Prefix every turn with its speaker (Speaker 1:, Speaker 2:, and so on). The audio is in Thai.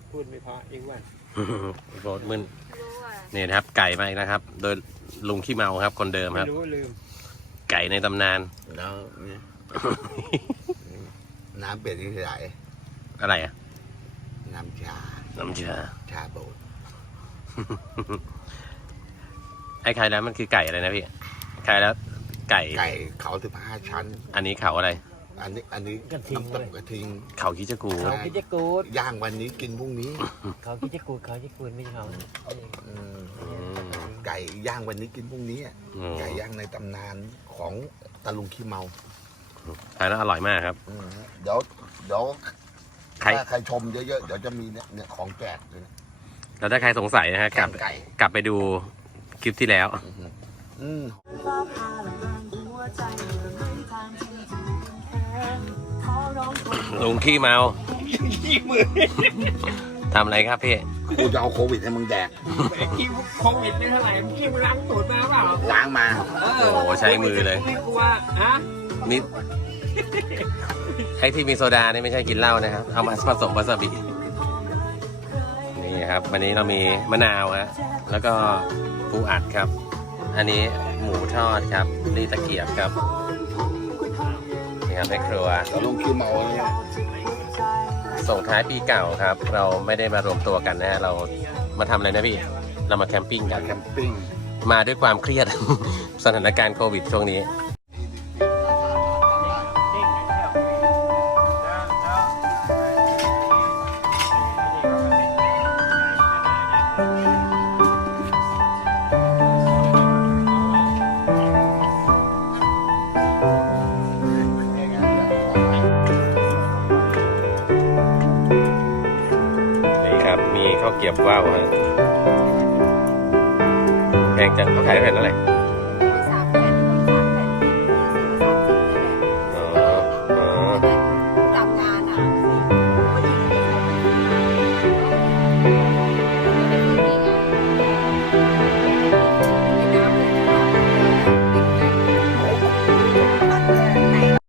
Speaker 1: พูดไม่พอเองว่า
Speaker 2: โรดมึนนี่นะครับ ไก่มาอีกนะครับ โดยลุงขี้เมาครับ คนเดิมครับ
Speaker 1: ไม่รู้ลืม
Speaker 2: ไก่ในตำนาน
Speaker 3: แล้วเนี่ยน้ำเปลี่ยนที่ไหน
Speaker 2: อะไรอ่ะ
Speaker 3: น้ำชา
Speaker 2: น้ำเชื่อ
Speaker 3: ชาโบด
Speaker 2: ไอ้ไข่แล้วมันคือไก่อะไรนะพี่ไข่แล้วไก่
Speaker 3: ไก่เขา15 ชั้น
Speaker 2: อันนี้เขาอะไร
Speaker 3: อันนี้น้ำตกกระทิง
Speaker 2: เขาคิจกู
Speaker 1: เขาคิดจะกูด
Speaker 3: ย่างวันนี้กินพรุ่งนี้
Speaker 1: เขาคิดจะกูดเขาคิดกูดไม่ใช่เขา
Speaker 3: อืมไก่ย่างวันนี้กินพรุ่งนี้อะไก่ย่างในตำนานของตาลุงขี้เมา
Speaker 2: ทานแล้วอร่อยมากครับ
Speaker 3: อืมเดี๋ยว
Speaker 2: ใคร
Speaker 3: ถ้าใครชมเยอะๆเดี๋ยวจะมีเนี่ยของแจกเลยนะ
Speaker 2: แล้วถ้าใครสงสัยนะฮะ
Speaker 3: แกงไก่
Speaker 2: กลับไปดูคลิปที่แล้ว
Speaker 3: อืม
Speaker 2: ลุงขี้เมาทำอะไรครับพี่
Speaker 3: กูจะเอาโควิดให้มึงแดก
Speaker 1: ขี้โควิดไม่เท่าไหร่ขี้มันล้างตูดมาเปล่า
Speaker 3: ล้างมา
Speaker 2: โอ้โหใช้มือเลย
Speaker 1: ไม่กลัวฮะ
Speaker 2: นี่ไอ้ที่มีโซดานี่ไม่ใช่กินเหล้านะครับ เอามาผสมวาซาบิ นี่ครับ วันนี้เรามีมะนาวฮะแล้วก็ปูอัดครับ อันนี้หมูทอดครับรีตะเกียบครับนี่ครับแม่ครัว
Speaker 3: ตาลุงขี้เมาเนี่ย
Speaker 2: ส่งท้ายปีเก่าครับ เราไม่ได้มารวมตัวกันนะ เรามาทำอะไรนะพี่ เรามาแคมปิ้งกัน
Speaker 3: แคมปิ้ง
Speaker 2: มาด้วยความเครียด สถานการณ์โควิดช่วงนี้ นี่ครับ มีข้าวเกรี๊ยวว่าวฮะแพงจังเขาขายได้แผ่นเท่าไหร่